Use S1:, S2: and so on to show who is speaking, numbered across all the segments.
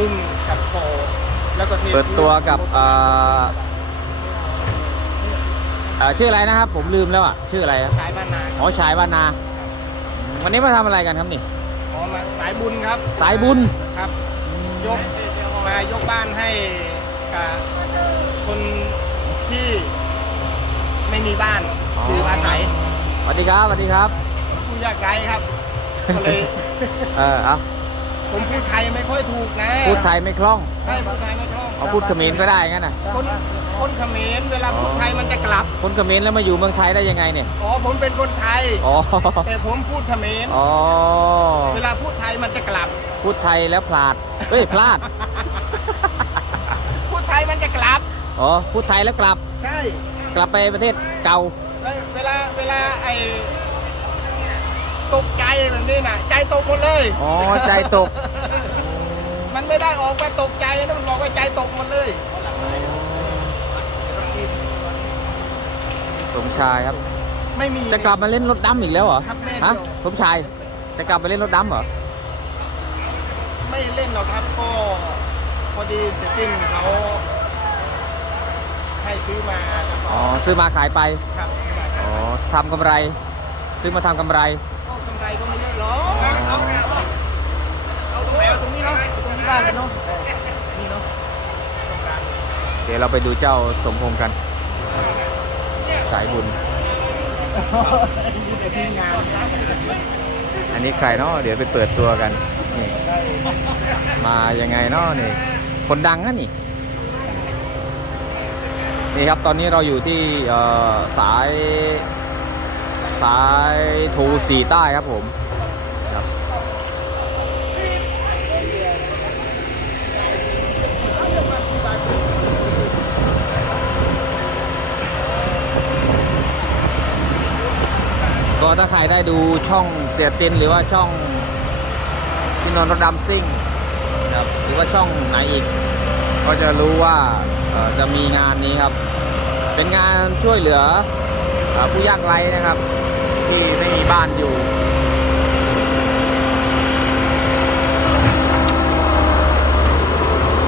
S1: มุ่งกับคอแล้วก็เท
S2: เปิดตัวกับเอ่อเอ่อชื่ออะไรนะครับ ผมลืมแล้วอะ ชื่ออะไรครับ
S1: สายบ้านนา
S2: อ๋อชายบ้านนา วันนี้มาทำอะไรกันครับนี่
S1: อ๋อมาสายบุญครับ
S2: สายบุญ
S1: ครับ ยกมายกบ้านให้กับคนที่ไม่มีบ้าน
S2: อ๋อ
S1: คืออาศัย
S2: สวัสดีครับสวัสดีครับ
S1: ผู้ยากไร้ครับก็เลย
S2: เออเอา
S1: ผมพูดไทยไม่ค่อยถูกนะ
S2: พูดไทยไม่คล่อง
S1: ใช่พูดไทยไม่คล่อง
S2: เอาพูดเขมรก็ได้งั้นน่ะ
S1: คนคนเขมรเวลาพูดไทยมันจะกลับ
S2: คนเขมรแล้วมาอยู่เมืองไทยได้ยังไงเนี่ย
S1: อ๋อผมเป็นคนไทย
S2: อ๋อ
S1: แต่ผมพูดเขมร
S2: อ๋อ
S1: เวลาพูดไทยมันจะกลับ
S2: พูดไทยแล้วพลาดเฮ้ยพลาด
S1: พูดไทยมันจะกลับ
S2: อ๋อพูดไทยแล้วกลับ
S1: ใช่
S2: กลับไปประเทศเก่า
S1: แล้วเวลาเวลาไอ้ ตกใจแบบนี้น่ะใจตกหมดเลย
S2: อ๋อใจตก
S1: มันไม่ได้ออกมาตกใจนะมันบอกว่าใจตกหมดเลย
S2: สมชายครับ
S1: ไม่มี
S2: จะกลับมาเล่นรถดำอีกแล้วเหรอ
S1: ครับแม่
S2: ฮะ
S1: เดียว
S2: สมชายจะกลับมาเล่นรถดำเหรอ
S1: ไม่เล่นหรอกครับก็พอดีเซตติ้งเขาให้ซื้อมาแล้วก็
S2: อ๋อซื้อมาขายไป
S1: ครับซื้อมาครับ
S2: อ๋อทำกำไร ซื้อมาทำกำไร
S1: ก็กำไรก็ไม่เยอะหรอกเอาเอาตรงไหนเอาตรงนี้เนาะตรงนี้บ้านกันเนาะเออนี่เนาะตรงกลาง
S2: เดี๋ยวเราไปดูเจ้าสมพงษ์กัน สายบุญ อันนี้ใครเนาะเดี๋ยวไปเปิดตัวกันนี่มายังไงเนาะนี่ คนดังนะนี่ นี่ครับตอนนี้เราอยู่ที่สาย สายโทสีใต้ครับผม ก็ถ้าใครได้ดูช่องเสียตินหรือว่าช่องพี่นนท์รถดำซิ่งนะครับหรือว่าช่องไหนอีก ก็จะรู้ว่าจะมีงานนี้ครับ เป็นงานช่วยเหลืออผู้ยากไร้นะครับ ที่ไม่มีบ้านอยู่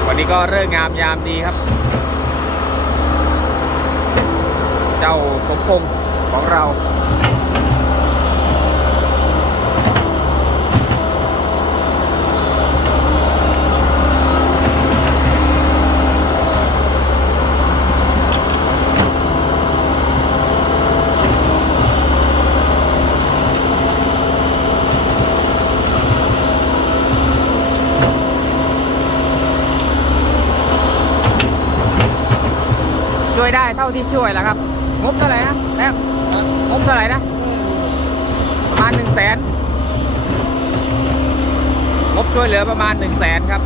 S2: วันนี้ก็เริ่งามยามดีครับ เจ้าสมพงษ์ของเรา วยได้เท่าที่ช่วยแหล้วครับ งบเท่าไหร่นะแป๊บงบเท่าไหร่นะประมาณหนึ่งแสนงบช่วยเหลือประมาณหนึ่งแสนครับ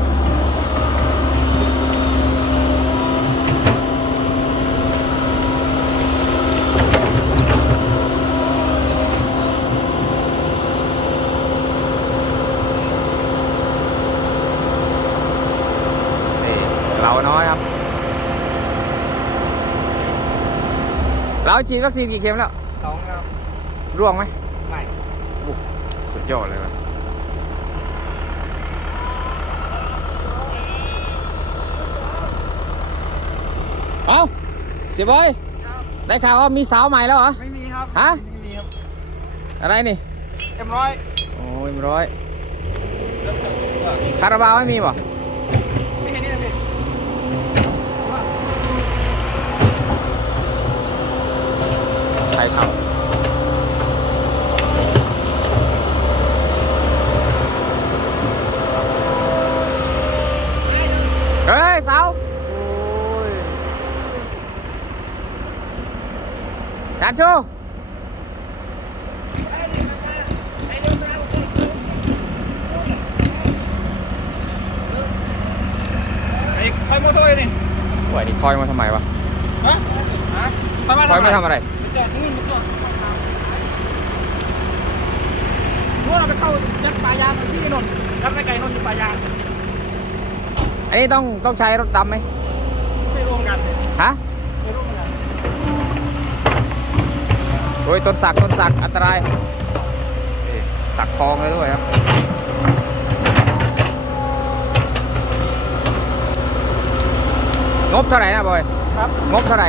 S2: นี่เราน้อยครับ เรา ฉีดวัคซีนกี่เข็มแล้ว
S1: สองครับ
S2: ร่วงไหม
S1: ไม่
S2: สุดยอดเลยว่ะเอาเสียบอยได้ข่าวว่ามีสาวใหม่แล้วเหรอ
S1: ไม่มีครับ
S2: ฮะ
S1: ไม่มีครับ
S2: อะไรนี่
S1: เอ็มร้อย
S2: โอ้ยร้อยคาราบาวไม่มีป่ะ
S1: ไม่แค่นี้นะพี่
S2: ใครเข้าเฮ้ยเสาโอ้ยจานชู
S1: ไอ้คอยโมโต้นี่
S2: โอ้ยนี่คอยมาทำไมวะ
S1: ฮะฮะคอยมา
S2: คอยมาทำอะไร
S1: จอดตรงนี้จอดรู้เราไปเข้ายัดป่ายางที่นนท์ยัดไม่ไกลนนท์อยู่ป่ายาง
S2: อันนี้ต้องต้องใช้รถดำไหม
S1: ไม่ร่วมกัน
S2: ฮะ
S1: ไม่ร่วมกัน
S2: โอ้ยต้นสักต้นสักอันตรายนี่สักทองเลยด้วยครับงบเท่าไหร่นะบอย
S1: ครับ
S2: งบเท่าไหร่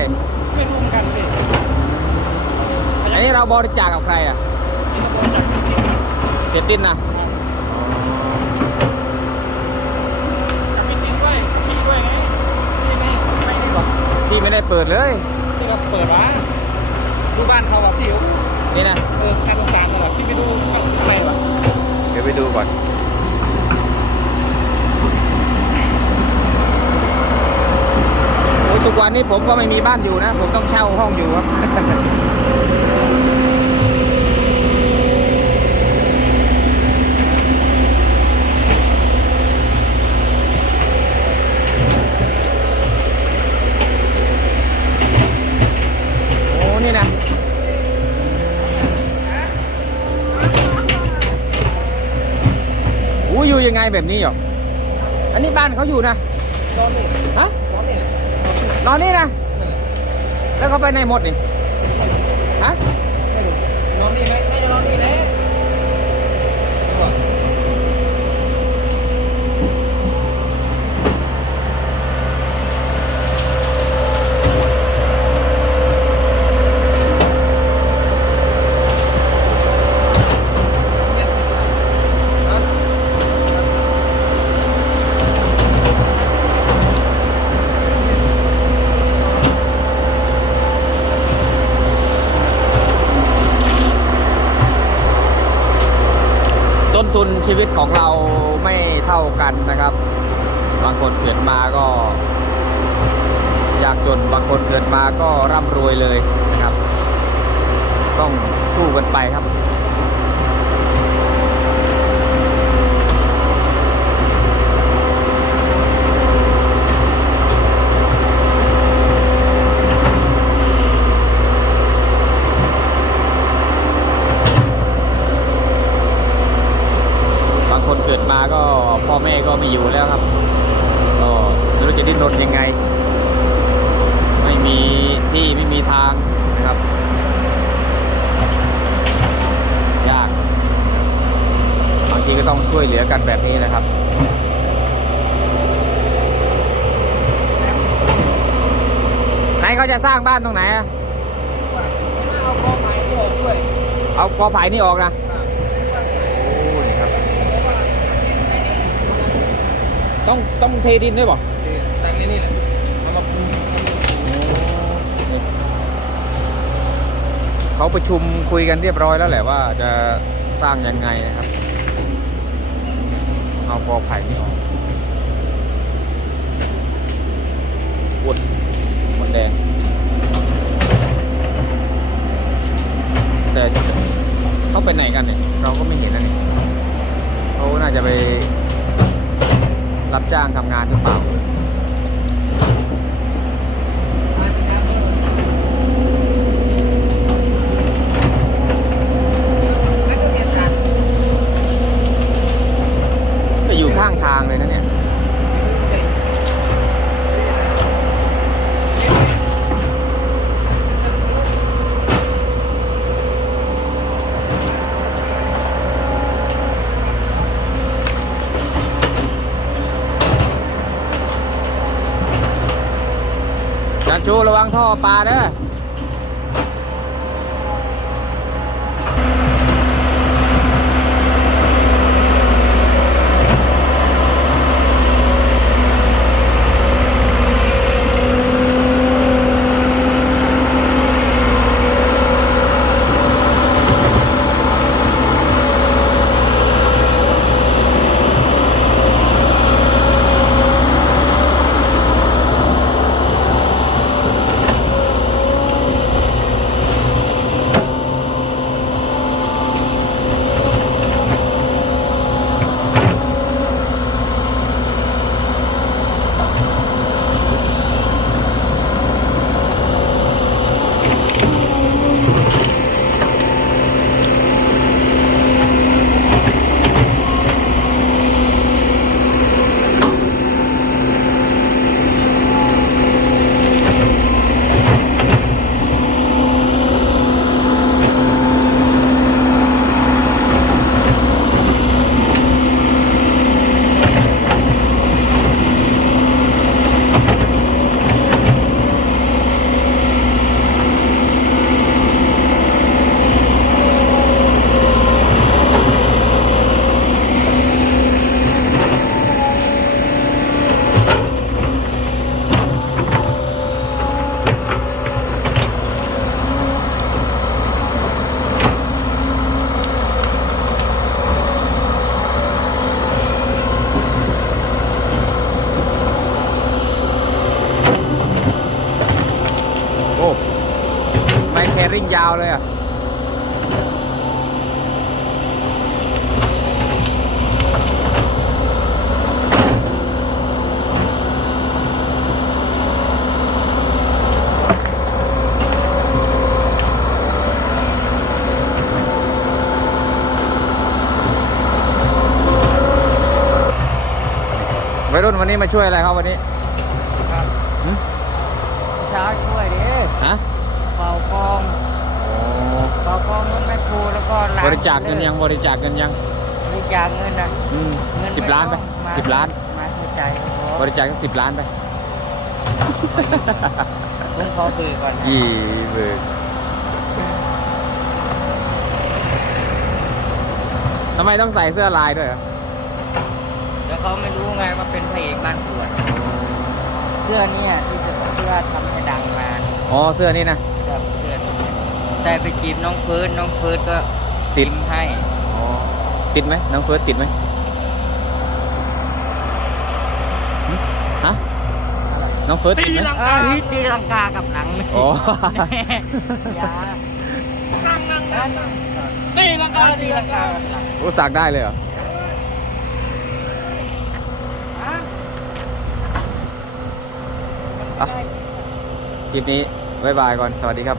S1: ไม่รู้เหมือนกันพี่
S2: อั นนี้เราบริจาคกับใครอะ
S1: นี่ก็บริจาคที่ที่
S2: เสียตินนะ
S1: กับพี่ติ๊กด้วยพี่ด้วยไงพี่ไม่ไม่ได้บอก
S2: พี่ไม่ได้เปิดเลย
S1: ที่เราเปิดวะดูบ้านเขาแบบพี่
S2: นี่นะ
S1: เออแค่ตรงกลางเลยเหรอพี่ไปดูข้างในเหรอ
S2: เดี๋ยวไปดูก่อนโอ้ยทุกวันนี้ผมก็ไม่มีบ้านอยู่นะ ผมต้องเช่าห้องอยู่ครับ โอ้ นี่นะ อู้อยู่ยังไง แบบนี้หรออันนี้บ้านเขาอยู่นะ
S1: นอนนี่
S2: ฮะ
S1: นอนนี่
S2: นอนนี่นะ แล้วเขาไปไหนหมดนี่ ฮะ
S1: นอนนี่ไหมน่าจะนอนนี่แหละ
S2: ชีวิตของเราไม่เท่ากันนะครับ บางคนเกิดมาก็ ยากจนบางคนเกิดมาก็ร่ำรวยเลยนะครับ ต้องสู้กันไปครับ เกิดมาก็พ่อแม่ก็ไม่อยู่แล้วครับก็ไม่รู้จะดิ้นรนยังไง ไม่มีที่ไม่มีทางนะครับยากบางทีก็ต้องช่วยเหลือกันแบบนี้นะครับไหนเขาจะสร้างบ้านตรงไหนอะ
S1: เอากองไผ่นี่ออกด้วย
S2: เอากอไผ่นี่ออกนะ โอ้นี่ครับ ต้องต้องเทดินด้วยเปล่ะ
S1: ตั้งในนี่แหละเอามาปู
S2: เขาประชุมคุยกันเรียบร้อยแล้วแหละว่าจะสร้างยังไงนะครับ เอากอไผ่นี่ออกอุดหมดแดง แต่เขาไปไหนกันเนี่ย เราก็ไม่เห็นนะนี่เขาน่าจะไป รับจ้างทำงานหรือเปล่า ก็อยู่ข้างทางเลยนะเนี่ย จูระวังท่อปลาเด้อ ริ่งยาวเลยอะวัยรุ่นวันนี้มาช่วยอะไรครับวันนี้หืม
S3: ช้าช่วยดิ
S2: ฮะ
S3: เป่ากองเป่ากองรถแมคโครแล้วก็ล้ง
S2: บริจาคเงินยังบริจาคเงินยัง
S3: บริจาคเงินนะ
S2: อืม
S3: เงิน
S2: สิบล้านไป
S3: ม่ต้องม
S2: สิบล้าน
S3: มาเข้าใจ
S2: บริจาคสิบล้านไป
S3: ผมขอเบอร์ก่อนนะ
S2: ยี่เบิกทำไมต้องใส่เสื้อลายด้วยอะ
S3: แล้วเขาไม่รู้ไงว่าเป็นพระเอกบ้านสวนเสื้อเนี่ยที่จะเพื่อทำให้ดังมา
S2: อ๋อ เสื้อนี่นะ
S3: ใส่ไปจีบน้องเฟิร์สน้องเฟิร์สก็
S2: ติด
S3: พิมพ์ให้
S2: ติดไหมน้องเฟิร์สติดไหมหึฮะน้องเฟิร์สติดไหม
S3: เออที่ตีลังกากับหลังนี่
S2: อ๋อ
S3: อย่านั่งนั่งนั่งตีลังกาตีลังกากับหลัง
S2: รู้สักได้เลยเหรอ
S3: ฮะ
S2: คลิปนี้บ๊ายบายก่อน สวัสดีครับ